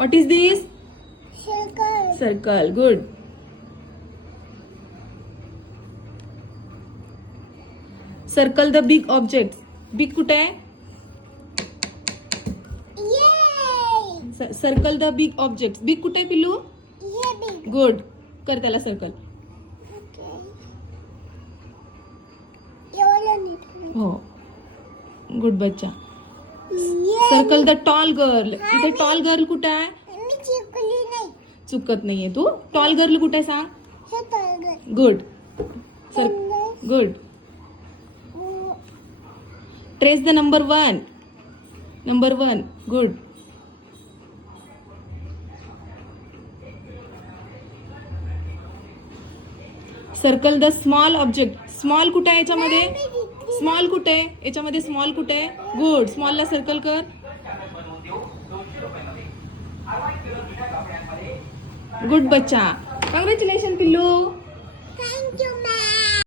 What is this? Circle. Circle. Good. Circle the big objects. Big कुठे आहे? Yay! Circle the big objects. Big कुठे आहे पिल्लू? Yeah, big. Good. कर त्याला सर्कल. Okay. एवढं नीट. हो. गुड बच्चा. Yeah. Circle the tall girl. इथे टॉल गर्ल कुठे आहे? मी चिपकली नाही. चुकत नाहीये तू. टॉल गर्ल कुठे आहे सांग? हे तळगड. Good. Good. Trace the number 1. Number 1. Good. Circle the small object. Small कुठे आहे याच्यामध्ये? स्मॉल कुठे आहे याच्यामध्ये? स्मॉल कुठे आहे? गुड. स्मॉलला सर्कल कर. गुड बच्चा. कॉंग्रॅच्युलेशन पिल्लू.